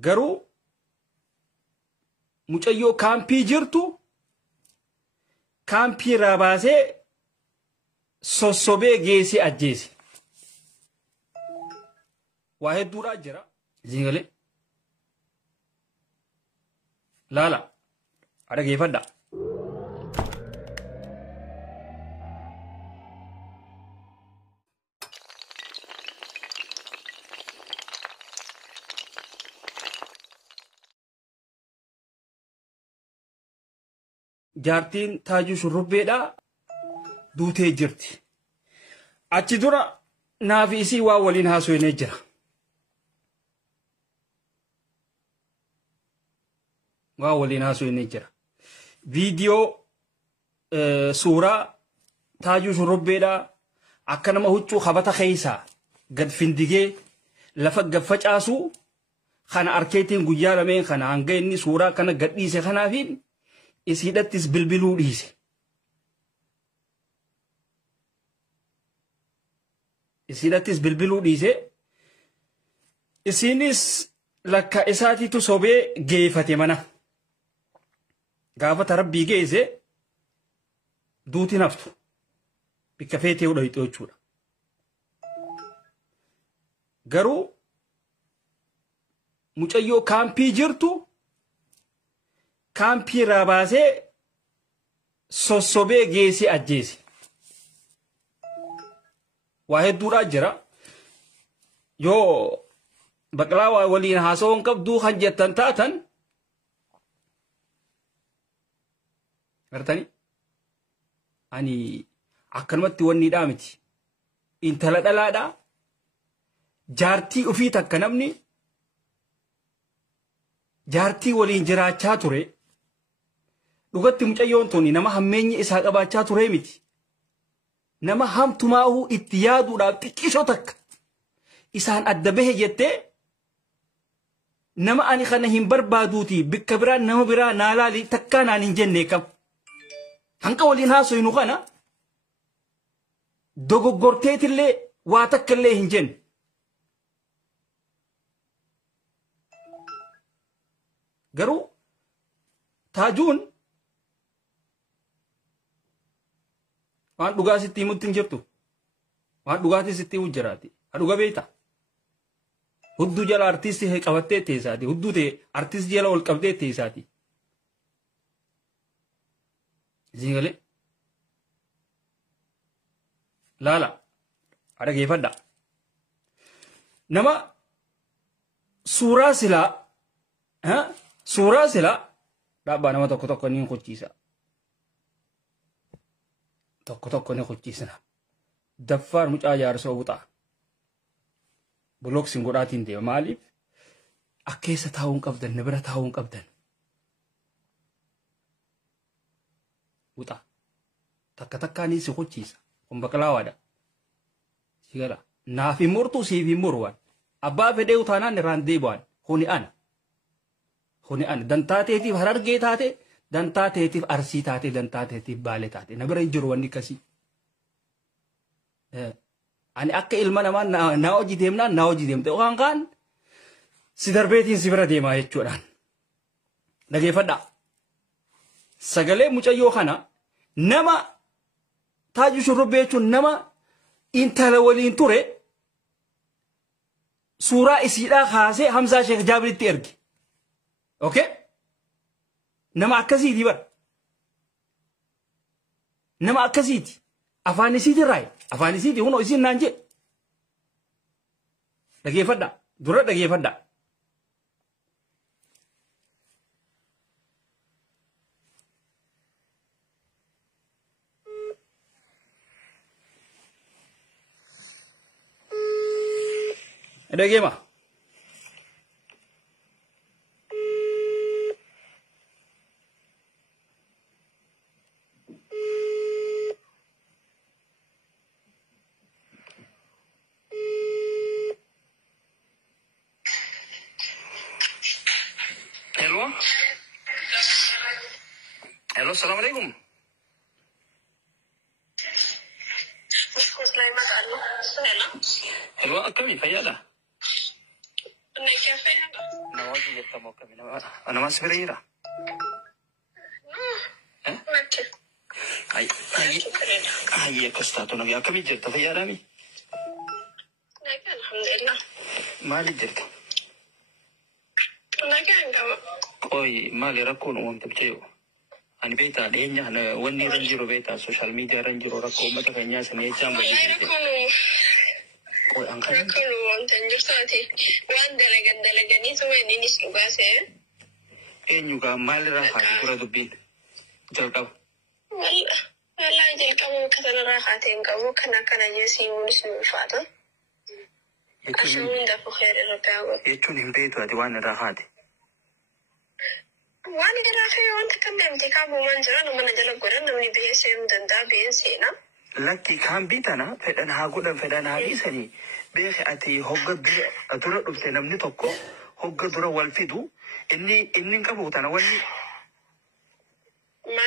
garuu mucayyoo kaampii jirtu kaampii irraa baasee sossobee geessi ajjeese. Waa hedduudhaa jira. Zigalee laala dhageeffadha. Jaartiin Taajuu Shurrubbeedhaa duutee jirti. Achi dura naaf isii waa waliin haasofnee jira. Waa waliin haasofnee jira. Viidiyoo suuraa Taajuu Shurrubbeedhaa akka nama huccuu habata keessaa gad findigee lafa gaffacaasuu kana arkeetiin guyyaa lameen kana hanga inni suuraa kana gadhiise kanaafiin isiidhattis bilbiluu dhiise. Isiidhattis bilbiluu dhiise. Isiinis lakka isaatiitu sobee geeffate mana. Gaafata rabbii geesse duuti naftu. Bikka feetee udhayxoo jechuudha. Garuu mucayyoo kaampii jirtu kaampii irraa baasee sossobee geessi ajjeese. Waa hedduudhaa jira. Yoo baqlaa waa waliin haasawwan qabduu kan jettan taatan gartani ani akkanumatti wanniidhaa miti. Intala dhalaadhaa jaartii ofii takka namni jaartii waliin jiraachaa ture. Dhugatti mucayyoon tuni nama hammeenyi isaa qabaachaa ture miti. Nama hamtumaahuu itti yaaduudhaaf xiqqisoo takka isaan adda bahe jettee nama ani kana hin barbaaduuti bikka biraa nama biraa naalaali takkaa naan hin jenne kam. Hanqa waliin haasofnu kana dogoggorteetillee waa takka illee hin jenne. Garuu Taajuun waan dhugaa sitti himutti hin jirtu. Waan dhugaatii sitti himu jiraati. Dhuga beekta. Hudduu jala artistii qabattee teessaati. Hudduu ta'e artistii jala ol qabdee teessaati. Zigalee laala dhageeffadha. Nama suuraa silaa dhaabbaa nama tokko tokko ni qochiisa. Tokko tokko ni qochiisna. Daffaar mucaa jaarsoo buxaa. Bulooksiin godhaatiin deema maaliif? Akkeessa taa'uun qabdan, nabira taa'uun qabdan. Buxaa. Takka takkaanii si qochiisa. Kun baqlaawaadha. Si gala. Naaf hin murtuu siif hin murwaan. Abbaa fedhee utaanaan irraan deebi'an. Kuni ana. Kuni ana. Dantaateetiif Harargee taate. Dantaateetiif Arsii taate. Dantaateetiif Baalee taate. Na bira hin jiru wanni akkasii. Ani akka ilma namaa naa hojii deemnaan naa hojii deemte. Waan kaan si darbeetiin si bira deemaa jechuudhaan. Dhageeffadhaa. Sagalee mucayyoo kana nama Taajuu Shurrubbee jechuun nama intala waliin ture suuraa isiidhaa kaasee Hamzaa Sheekh Jaabiritti erge. Okay? Nama akkasiiti bara. Nama akkasiiti. Afaan isiiti raay. Afaan isiiti hunoo isiin naan jee. Dhageeffadhaa. Dura dhageeffadhaa. Dhageema. Hello. Hello, assalamu alaikum. Hello, akkami fayyaadha? نواجه يتموك من أنا ما سبريرا هاي كستاتو نبي أكمل جرت في يارامي الحمد لله ما لي جرت ما كان كم أوي ما لي ركون وانت بتيو أنا بيتا دينيا أنا وني رنجرو بيتا سوشيال ميديا رنجرو ركو متى كنيا سنية جام والله ركونوا أوي أنكر ركونوا وانت نجرتاتي وان دلقني سوين نيس لباسه يوكا ما لي راح كورا دبين جرتاو والله جل كم كذا راحتين كم كنا يسي ونسمع فاته أشون ده بخير الرباوي يجون هم بيتو هذي وانا راحتي وانا كنا خير وانت كم بمتكابو منجرا ومن جل قرن نوني بيسيم دندا بيسينا لكن كان بيتنا فدان هاقولا فدان هاقيسني بيخي أتي هوغا بي أدورا ربتنا مني توقو هوغا دورا والفيدو إني نكابوتنا واني ما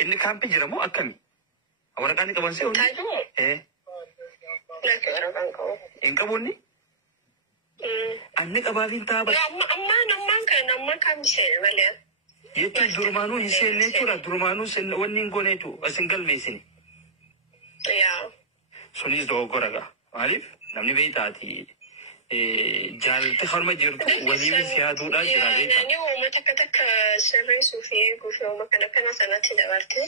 إني كان بيجرمو أكمي أولا كاني كمان سيوني تاجو إيه لكن أنا كم إنكابوني أنك أبابين تابا أما كان بيسير ولا يتو درمانو هسين نيتورا درمانو سن ونين غونيتو أسنقل ميسيني يا سونيس دو غورغا عارف نمني بيتاتي جالتي خرما جيرتو وليبي سيادو دا جراجيتا يعني هو متكتك سري سوفي كوفي وما كان سنتي دبرتي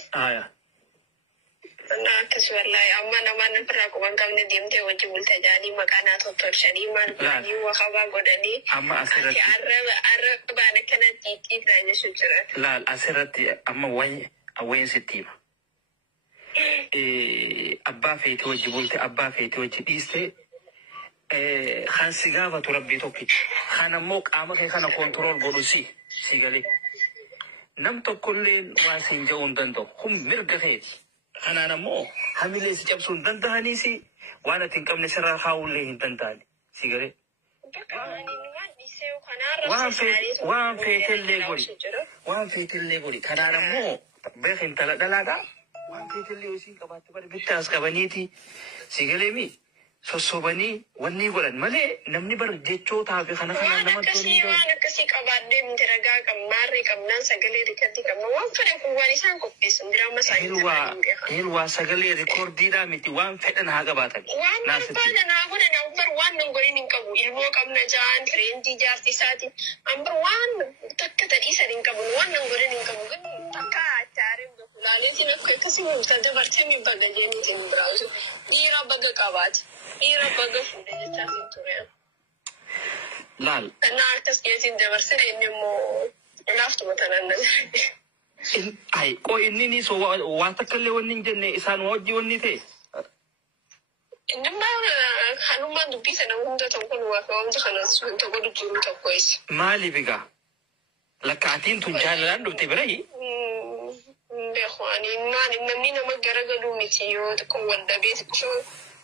أنا كسر الله أما نبرة كمان كم نديم تي وجه بولتجاني مكانا تطور شدي ما نبغي وخبا قدني أما أسرتي عرب أنا كنا تيجي تاني شجرة لا أسرتي أما وين ستيما أبا فيتي وجه بولتي أبا فيتي وجه ديستي خان سيغافة تربي توكي خان موك أما خان كنترول بولوسي سيغالي نم تقول واسين جون دندو هم مرغخيت أنا مو هميلي سجبسون دندهانيسي وانا تنكم نسرا خاولي دندهاني سيغالي وان فيت اللي قولي كان مو بخين تلا دلادا وان فيت اللي وسين كبات بر بيتاس كبنيتي سيغالي مي سوسوبني وني قولن مالي نمني بر جيتشو تابي خنا نمت توني وانا كسي كبادي مترجع كماري كمنا سجلي ركضي كم وان فرق كواني سان كوبيس ندرا مساعد هلوا سجلي ريكورد ديدا متي وان فتن هاga batan ناس فانا ناقول انا أمبر وان نقولي نكبو إلمو كم نجان ترينتي جارتي ساتي أمبر وان تكتر إيسا نكبو وان نقولي نكبو كن تكا تعرف دخلالي تنا كسي مبتدأ برتمي بغجيني تنبراوزو ديرا بغا كبات ديرا بغا فوده جتاسين توريا لال أنا أكتسيتين دبرسي إنمو نافتو متنان أي كو إنني سو واتكلي ونين جنة إسان وجي وني تي إنما خانوما دبي سنة ومدة تكون وافهم جخنا سون تقول جرو تكويس مالي بيجا لكاتين تنجان لاندو تبرأي بإخواني ما نمني نما جرجلو متيو تكون ودبيت شو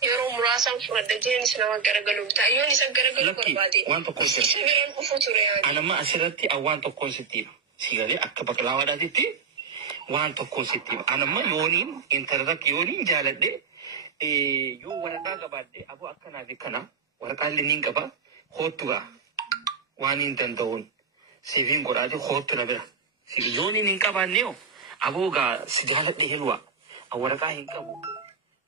يروم راسم فرد جين سنة جرجلو تأيوني سجرجلو كربادي وان تكون سبيل كفوتوريان أنا ما أسرتي أو وان تكون ستيم سيغالي أكبر لا ولا تي وان تكون ستيم أنا ما يونين إنترنت يونين جالد يو ورقة قبادي أبو أكنا بكنا ورقة اللي نينكبا خوتوا وانين تندون سيفين قرادي خوتنا برا يونين نينكبا نيو أبو غا سجالد دي هلوا أو ورقة هنكبو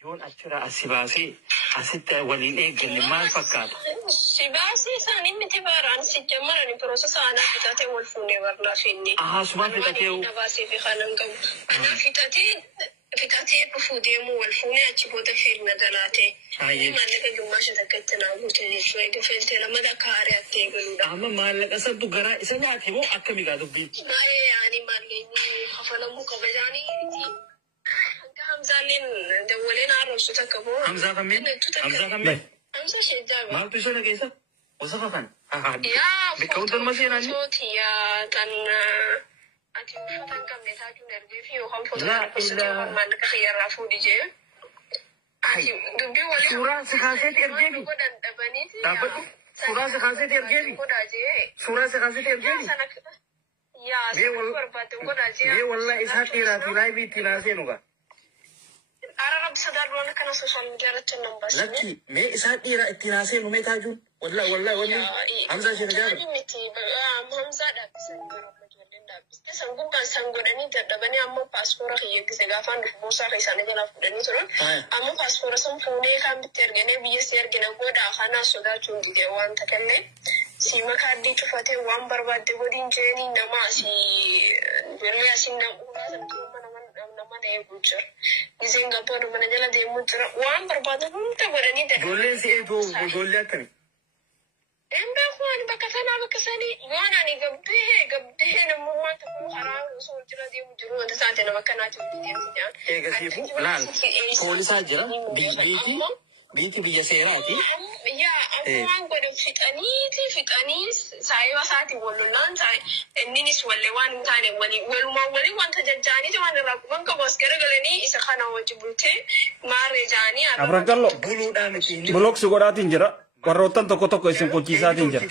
يون أشرا أسيباسي أسيت ولين إيجن ما فكات سيباسي ساني متباران سجمرني بروسس أنا فتاتي والفوني ورلا فيني سبحان فتاتي نباسي في خانم كم أنا فتاتي بفوديمو والفوني أتشبوتا فيل ندلاتي ما لك جماش تكتنا بوتني شوي بفلتي لما دكاري أتيقلو أما ما لك أسد دقرا إسناتي مو أكمي قادو بي ما يعني ما ليني خفلمو كبجاني همزة لين دولين عرسو تكبو همزة كمين همزة شجابة ما بيشنا كيسا وصفا كان يا بكونتر مسينا ني صوتي يا تن أتي وفتن كم نتاجو نرجع فيه وهم فتن لا ما نكخير رافو دي جي أتي دبي ولا سورة سخاسيت إرجيبي تابتو سورة سخاسيت إرجيبي سورة سخاسيت إرجيبي يا ये والله इस हाथ तेरा तिलाई भी तिला से नुगा أنا رب صدر وأنا كنا سوشيال ميديا رتشنا بس. لكن ما إسحاق إيرا اتناسي نو ميتاجون والله همزة شنو جاب؟ همزة ده بس sanggup kan sanggodani dadhabani ammoo paaspoora kiyya gise gaafaan dhufu buusaa keessanii jala fudhanii turan ammoo paaspoora sun fuunee kan bitti erganii biyya si ergina booda kanaa sodaachuun dide waan takallee siima kaardii cufatee waan barbaadde godhiin jeeni nama asii birrii asiin namuudhaa samtuu nama na eeguu jira giseen gabboon mana jala deemuu jira waan barbaadu hunda godhanii dadhabanii. Ijoolleen si eeguu ijoollee akkamii? Embee kun bakka sanii waan ani gabdee namummaa tokko karaa osoo jira deemu jiru wanta isaati nama akkanaati deemsiidhaan. Eegasiifu laal poolisaa jira biiti biyya seeraati. Yaa ammoo godhu fixanii saayiba isaati wallolaan inninis wallee waan hin taane walumaan walii wanta jajjaaniiti waan irraa kuban qabu as garagalanii isa kana wajji bultee maarree jaanii. Abrangallo buluudhaan miti. Bulooksi godhaatiin jira. Warroottan tokko isin kuchiisaatiin jira.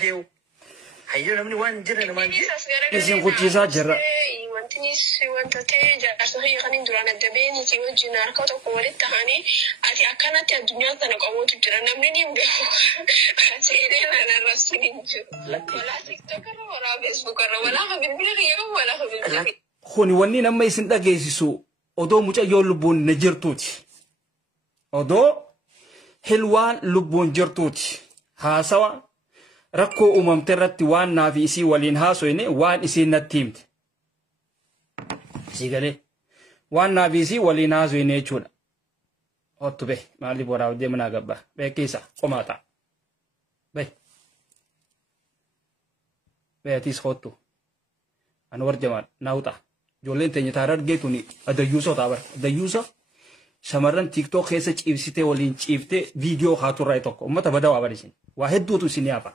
Hayyo namni waan jira namaan jira. Isin kuchiisaa jira. Wanta ta'e jaarsa hayya kan hin duraan adda beenitii wajjin harka tokko walitti tahanii ati akkanatti addunyaa kana qabuutu jira namni ni beeku. Seeree nanarra sun hin jiru. Walaa tiktokarra walaa feesbuukarra walaa ka bilbila kiyyaa walaa ka bilbila kiyyaa. Kuni wanni nama isin dhageessisu odoo mucayyoo lubbuun na jirtuuti. Odoo hilwaan lubbuun jirtuuti. Haasawa rakkoo uumamte irratti waan naafi isii waliin haasoyne waan isiin natti himte. Isii galee waan naafi isii waliin haasoyne jechuudha. Hottu bee maaliif waraabaa deemanaa gabbaa beekiisa qomaa ta'a. Beetis hottu. Anwar Jamal naawuta. Ijoolleen teenya taara argeetuni adayyuusa ta'a bara. Adayyuusa shamarran TikTok keessa ciibsitee waliin ciiftee viidiyoo haaturraa tokko uummata badaa waa barisin. Waa hedduutu isin yaafa.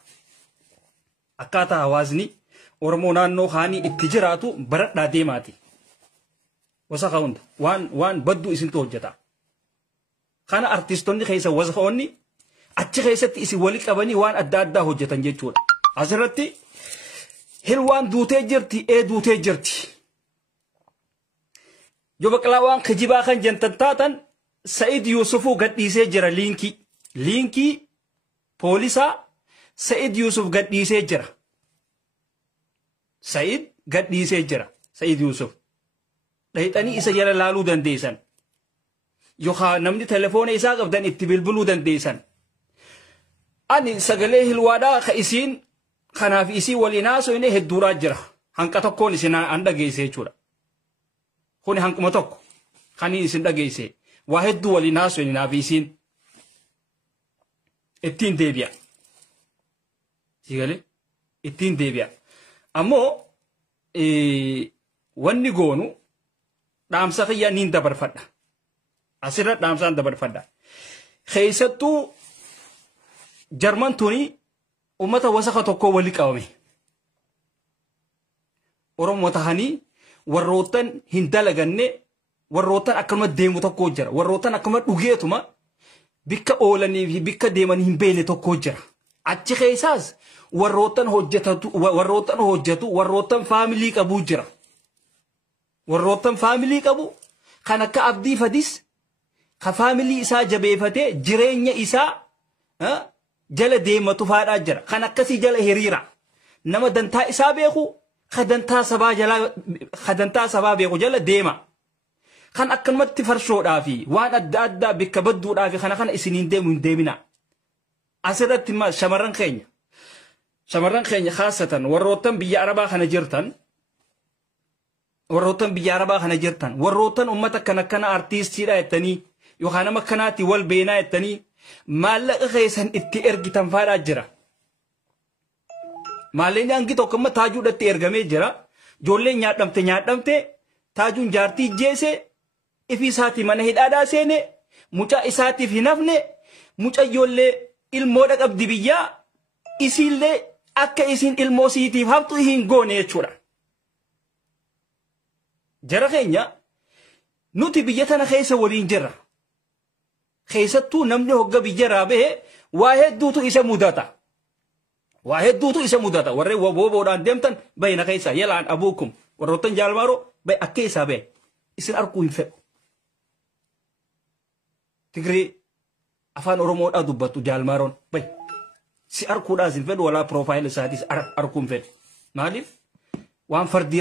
Akkaataa hawaasni Oromoo naannoo kaanii itti jiraatu baradhaa deemaati. Wasaqa hunda waan badduu isintu hojjeta. Kana artistoonni keessa wasaqoonni achi keessatti isin wali qabanii waan adda addaa hojjetan jechuudha. Asirratti hilwaan duutee jirti duutee jirti. Yoo baqlaa waan kijibaa kan jentan taatan Sa'id Yuusufuu gadhiisee jira liinkii poolisaa Sa'id Yuusuf gadhiisee jira. Sa'id gadhiisee jira. Sa'id Yuusuf. Dhayxanii isa jala laaluu dandeessan. Yookaan namni telefoona isaa qabdan itti bilbiluu dandeessan. Ani sagalee hilwaadhaa ka isiin kanaaf isii waliin haasoyne hedduuraa jira. Hanqa tokkoon isin an dhageesse jechuudha. Kuni hankuma tokko kan isin dhageesse. Waa hedduu waliin haasoyne naaf isiin ittiin deebi'a. Sigalee ittiin deebi'a. Ammoo wanni goonu dhaamsa kiyyaa niin dabarfadha. Asirra dhaamsaan dabarfadha. Keessattuu jarman tuni ummata wasaqa tokko wali qabame. Oromoo tahanii warroottan hin dalaganne warroottan akkanuma deemu tokko jira. Warroottan akkanuma dhugeetuma bikka oolanii fi bikka deemanii hin beekne tokko jira. Achi keessaas warroottan hojjetu warroottan faamilii qabu jira. Warroottan faamilii qabu kan akka Abdii Fadis ka faamilii isaa jabeeffatee jireenya isaa jala deematu faadhaa jira. Kan akkasii jala hiriira. Nama dantaa isaa beeku ka dantaa sabaa beeku jala deema. Kan akkanumatti farshoodhaa fi waan adda addaa bikka badduudhaa fi kana isiniin deemu hin deemina. Asirratti shamarran keenya khaasatan warroottan biyya Arabaa kana jirtan warroottan ummata kana artiistiidha jettanii yookaan nama kanaatti wal beenaa jettanii maallaqa keessan itti ergitan faadhaa jira. Maallaqni hangi tokko amma taajuudhatti ergamee jira. Ijoolleen nyaadhamte taajuun jaartii jeese ifi isaati mana hidhaadhaa seene mucaa isaatiif hin hafne mucaa ijoollee ilmoodha qabdi biyyaa isiillee akka isin ilmoo siitiif haftu hin goone jechuudha. Jara keenya nuti biyya tana keessa waliin jirra. Keessattuu namni hogga biyya raabee waa hedduutu isa mudata. Warree wabooboodhaan deemtan bayna keessa yalaan abuukum warroottan jaalmaaroo bay akka isaa bee isin arguu hin fedhu. Tigree afaan Oromoodhaa dubbatu jaalmaaroon bay si arkuudhaas hin fedhu walaa piroofaayil isaatis arkuun fedhu maaliif waan fardii